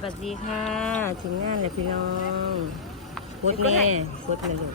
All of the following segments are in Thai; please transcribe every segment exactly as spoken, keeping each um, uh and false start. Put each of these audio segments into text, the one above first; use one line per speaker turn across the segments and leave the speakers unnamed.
วัสดีค่ะถึงงานเลยพี่น้องพุดแม่พุดเลยลูก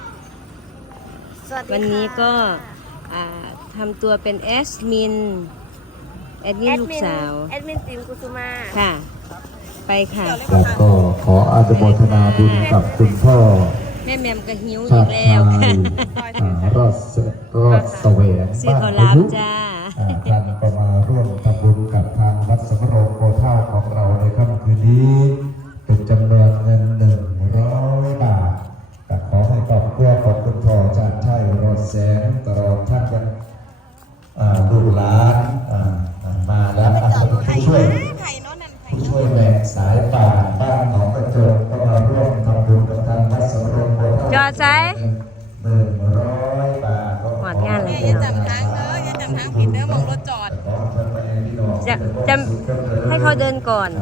วันนี้ก็ทำตัวเป็นแอดมินแอดมินลูกสาว
แอดมินติมกุสุมา
ค่ะไปค่ะ
แล้วก็ขออนุโมทนาบุญกับคุณพ่อ
แม่แมมก็หิวอีกแล้วค่ะ
รอดรอดเสวง
ซื้อข้าวหลามจ้า
ท่านก็มาร่วมทำบุญกับทางวัดสมโรงโพเท่าของเราในค่ำคืนนี้เป็นจำนวนเงินหนึ่งร้อยบาทแต่ขอให้ครอบครัวของคุณพ่อจาดชัยรอดแสงตลอดท่านกันลูกหลานมาแล้วผู้ช่วยผู้ช่วยแบกสายป่านบ้านหนองกระจกก็มาร่วมทำบุญกับทางวัดสมโรงโพเท่า
จอดใช้
หนึ่งร้อยบาท
หอดงานเลย
อย่าจำทางเด้ออย่าจำทางผิดเด้อมองรถจอด
จะจะให้เขาเดินก่อน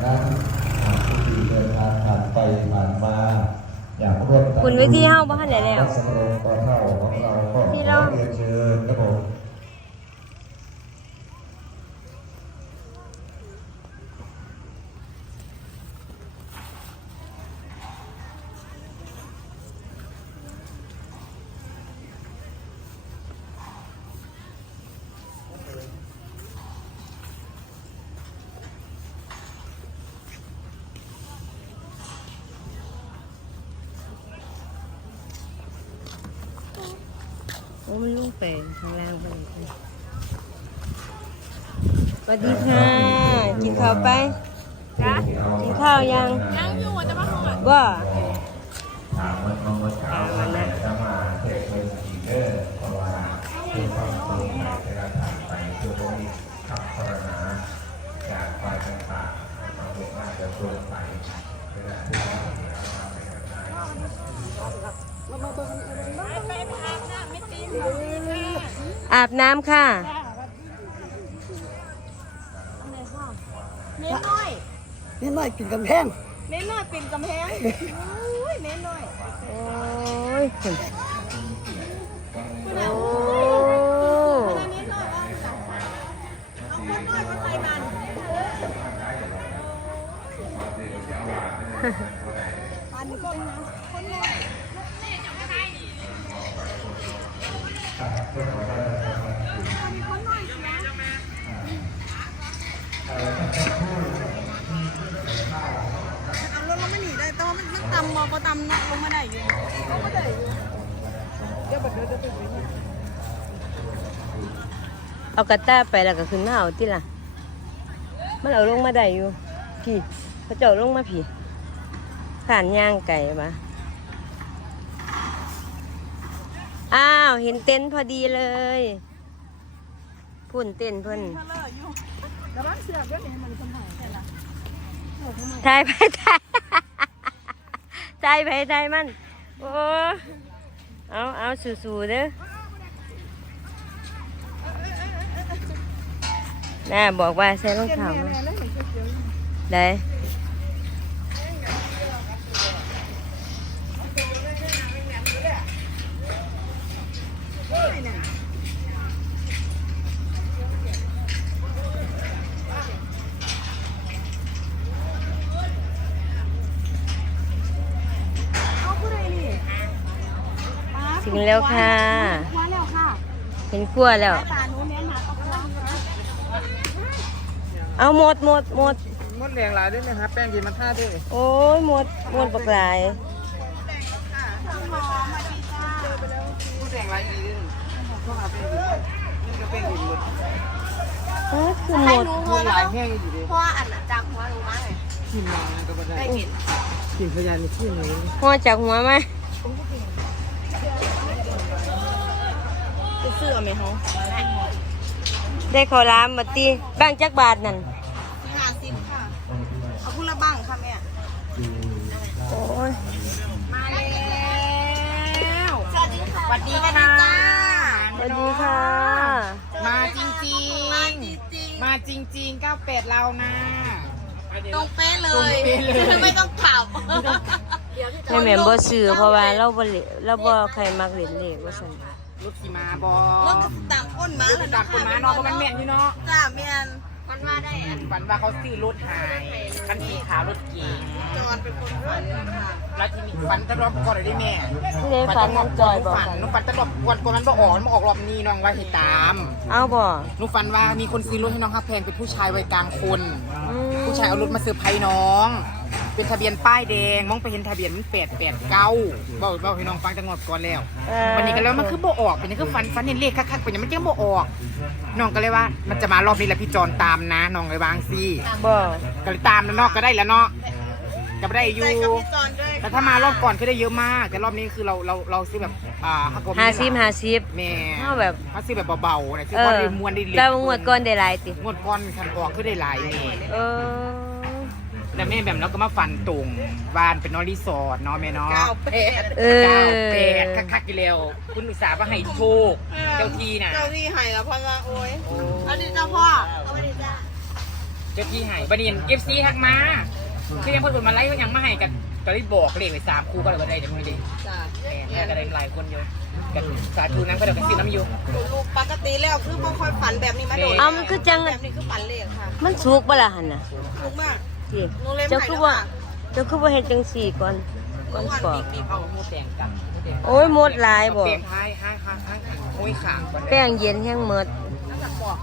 คุณวิธีเฮ้าบ้านไหนแล้วที่เราโอ้มันลุ่งไปข้างล่างไปเลยสวัสดีค่ะกินข้าวไปจ้ะกินข้าวยังยังอยู่จะมาห้องว่าถามมันมองมันขาวมันนะจะมาเทคโนโลยีเด้อเพราะว่าคือความตรงในการทำไปคือพวกนี้ขับพรณาจากฝ่ายต่างๆเราเห็นว่าจะตรงไปเวลาที่เราทำไปกันได้อาบน้ำค่ะ
เน้นน้อย
เน้นน้อยปิ่นกำแพง
เน้นน้อยปิ่นกำแพงโอ้ยเน้นน้อย
โอ้ยคนโอ้
เน้นน้อยเอาเน้นน้อยมาใส่มันปันคนนะคนน้อยเอารถเราไม่หนีได้แต่ว่ามันตำมอก็ตำเนาะลงมาได้อยู่ลงมาได้อยู่เดี๋ยวบัดเดี๋ยวจะถึงนี่
เอากระต้าไปแล้วก็ขึ้นมาเอาที่ล่ะมันเอาลงมาได้อยู่พี่พระเจ้าลงมาพี่ผ่านย่างไก่มาอ้าวเห็นเต็นท์พอดีเลยพุ่นเต็นท์เพิ่นถ่ายไปถ่ายถ่ายไปถ่ายมันโอ้เอาเอาสู้ๆเด้อน่าบอกว่าใส่รองเท้าได้ถึงแล้วค่ะเห็นขั้วแล้วเอาหมดหมดหมด
มดแรงหลายด้วยนะครับแป้งกินมันท่าด้วย
โอ้ยหมดหมดบักหลาย
มดแรงหลายดีด้วยก็หาเป็นนี่ก็เป็นอีกหมด
อ๋อคือหมด
หมดหลายแห้งอยู่ดิ
เพราะอันน่ะจังหัวลงมาเลย
กินมาก็ไม่ได้กินพยานนี่ขึ้นเลย
หัวจากหัวไหม
เสื้อไหมเขา
ได้ขอรามมาตีบ้างจักบาทนั่น
ห้าสิบค่ะเอาพูดละบ้างค่ะแม่
โอ้ย
มาแล้วสวัสดีค่ะ
สวัสดีค่ะสวัสดีค่ะ
มาจริงจริงมาจริงจริงเก้าเป็ดเรานะ
ตรงเป๊ะเลยไม่ต้องขับ
ให้แม่บ่ซื้อเพราะว่าเราบ่เราบ่ใครมักเล่นเลขว่าซั่น
รถขี่ม้าบอ
รถต่างก้นม้า
ต่างก้นม้าเนาะเพราะมันแม่นอยู่เนาะ
จ้าแม่นฝันว่าได้อัน
ฝันว่าเขาซื้อรถหายคันสีขาวรถเก๋ง
จอนเป็นคนฝันค่ะ
แล้วที่มีฟันตะลบก่อนเลยได้แม่
ที่ได้ฝันน้องจอยบอก
ฝันนุฟันตะลบก่อนก่อนนั้นบ่ออกมาออกรอบนี้น้องว่าให้ตาม
เอาบ่
นุฟันว่ามีคนซื้อรถให้น้องฮักแพงเป็นผู้ชายวัยกลางคน
อืม
ผู้ชายเอารถมาซื้อไพ่น้อง เป็นทะเบียนป้ายแดงมองไปเห็นทะเบียนมันแปดแปดเก้าบอกบอกให้น้องฟังจังหวัดก่อนแล้ว
เออ
วันนี้ก็แล้วมันคือบ่ออกเป็นยังคือฟันฟันเห็นเลขคักๆเป็นยังมันยังบ่ออกน้องก็เลยว่ามันจะมารอบนี้แหละพี่จอนตามนะน้องเลยวางซี่
บ่
ก็เลยตามแล้วเนอกก็ได้แล้วเนาะก็ได้อยู่
ใจกับพี่จอนด้วย
แต่ถ้ามารอบก่อนก็ได้เยอะมาก แต่รอบนี้คือเราเราเราซื้อแบบอ่าฮักกลม
ห้าสิบห้าสิบ
แม่
เอาแบบ
เขาซื้อแบบเบาๆนะซื้อ
เอ
ก้อน
อ
ได้มวนได้เล็ก
แล้วงวดก่อนได้หลายติ
งวดก้อนคันออกก็ได้หลายแม่
เออ
แต่แม่แบบเราก็มาฟันตุงบ้านเป็นนอรีสอร์ทเนาะแม่เนาะ
เก้าแปด
เอ
เก้า
อ
แปดคักๆกี่เร็วคุณอุตสาห์ว่าให้โชคเจ้าที่น่ะ
เจ้าที่ให้แล้วพ่อว่าโอ้ย
โอ้
อันนี้เจ้าพ่อเอาไปดิจ้า
เจ้าที่ให้บัดนี้เอฟซีทักมาคือยังเพิ่นมาไล่เพิ่นยังมาให้กันก็เลยบอกเลขไปสามคู่ก็เลยบ่ได้เดี๋ยวมึงดิ
จ้า
แม่ก็ได้หลายคนอยู่กันสาธุนั้นก็เดี๋ยวกันซื้อน้ำอยู่
ลูกปกติแล้วคือบ่ค่อยฝันแบบนี้มาโดน
เอามันคือจัง
แบบนี้คือฝันเลขค่ะ
มันสุกบ่ล่ะหั่นน่ะ
ถูกมาก
ติ
หนูเล่น
เจ้า
ให้
คือ
แล้ว
ว่า
ค่ะ
เจ้าคือว่าเฮ็ดจังซี่ก่อนก่อน
วัน
ปอก
บีบบีบ
เอาหมูแดงกับ
โอ้ยหมดหลายบ่
เปลี่ยนท้ายห้างห้างห้างห้อยขางก่อน
แป้งเย็นแห้งหมด
แล้วจะปอก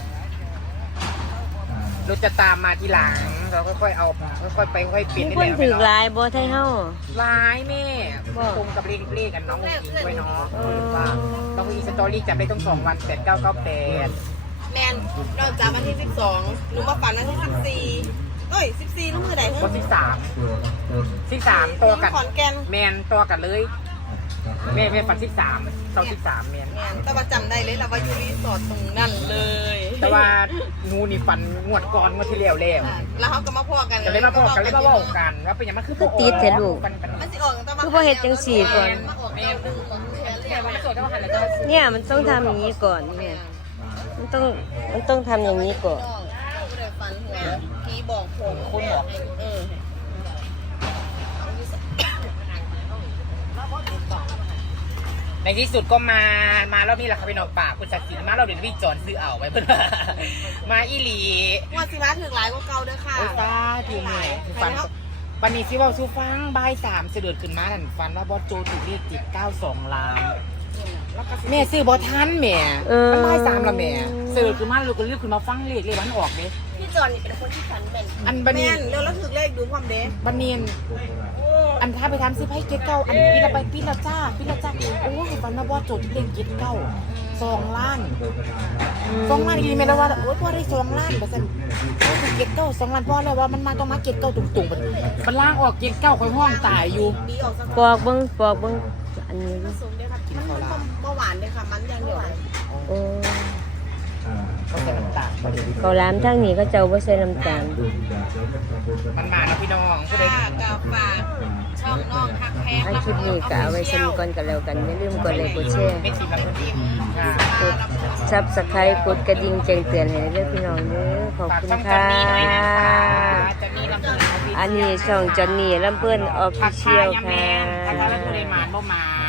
เราจะตามมาทีหลังเราค่อยๆเอาค่อยๆไปค่อยๆเปลี่ยน
มี
นี่
ค
แห
น
ละ
ถือหลายบ่ไทยเฮา
ลายแม่
บ่
คงกับเลขเลขกันน้องจริงไว้เนาะ
เออ
ว่าต้องมีสตอรี่จับได้ต้องสองวันแปดเก้าเก้าแปด
แมนเราจะวันที่สิบสองหนูมาฝันวันที่สิบสี่เอ้ยสิบสี่น้องมือไหน
คนที่สามที่สามตัวกัน
ขอนแก่น
แมนตัวกันเลยแม่แม่ฟันที่สามเท่าที่สามแมน
แมนแต่ว่าจำได้เลยเราว่าอยู่รีสอร์ทตรงนั้นเลย
แต่ว่าหนูนี่ฟันงวดก่อนงวดที่แล้วแล้ว
อ่ะแล้วเขาก็มาพอกัน
จะได้มาพอกันเลยมาบอกกันว่าเป็นยังมันคือ
คือติดแต่ลูก
มันเป็น
มันสิออกตั้งแต่
คือบ่เฮ็ดจังสี่ก่อน
มาออกเก้าหนึ่งของเชียร์เรี
แค่
ยก
วัน
ว่า
นี้สวดก็มาหันแล้วจะ
เนี่ยมันต้องทำอย่างนี้ก่อนเนี่ยมันต้องมันต้องทำอย่างนี้ก่อน
น้องผู้ใดฝันหัวพี่บอกผม
คุณบอก
เออ
ในที่สุดก็มามารอบนี้แหละครับพี่น้องป่าคุณศักดิ์ศรีมาเราเดี๋ยวพี่จอนซื้อเอาไว้เพื่อน มาอีหลี
ว่าสิมาถึงหลายกว่าเก่าเด้อค่ะ
โอ้ยตาทีไงฟันวันนี้ซิว่าซูฟังบ่ายสามเสด็จขึ้นมานั่นฟันว่าบอสโจถูกเรียกจิตเก้าสองล้านแม่ซื้อบอทันแม่
เออ
มันบ่ายสามแล้วแม่เสด็จขึ้นมาเราก็เรียกขึ้นมาฟังเลขเลขวันออกเลย
พี่จอนนี่เป็นคนที่ฝันเป็น
อันบันนี้
แม่นแล้วแล้วถึงเลขดูความเด้
บันเนียนอันท้าไปทำซื้อไพ่เก็ตเก้าอันพี่ละไปพี่ละจ้าพี่ละจ้าโอ้ยฟันว่าบอสโจถูกเรียกเก็ตเก้าสองล้านสองล้านอีเมลแล้วว่าโอ้ยพ่อได้สองล้านเปอร์เซ็นต์พ่อถูกเก็ตเก้าสองล้านพ่อแล้วว่ามันมาต้องมาเก็ตเก้าตุ่งๆมันมันล่างออกเก็ตเก้าคอยห้องตายอยู่
บีออกสัก
ปอกเบิ่งปอกเบิ่งอันนี้
ผสมด้วยค่ะมันมันเบาหวานเลยค่ะมันอย่างเดียว
โอ้
เขาใส่น้ำตาล
ข้าวหลามทั้งนี้ก็เจ้าบ่ใส่น้ำตาล
มันมาแล้วพี่น้องผู้ใด
ค่ะกาฝากช่องน้องฮักแพง
อันคลิปนี้ก็เอาไว้สนุกกันกันแล้วกันอย่าลืมกดไลค์กดแชร์
ไม่ทีมละคนทีมค่ะ
กด Subscribe กดกระดิ่งแจ้งเตือนให้เด้อพี่น้องเด้อขอบ
ฝาก
คุณ
ช่องจอ
ค่ะ
นนี่ด้วยนะคะจอนนี่ลำเพลิน
อันนี้ช่องจอนนี่ลำเพิ่นออฟ
ผั
ฟิ
ก
เชี
ชาย
ล
ยาแม
ค่ะ
นถ้าว่าผู้ใดมาบ่มา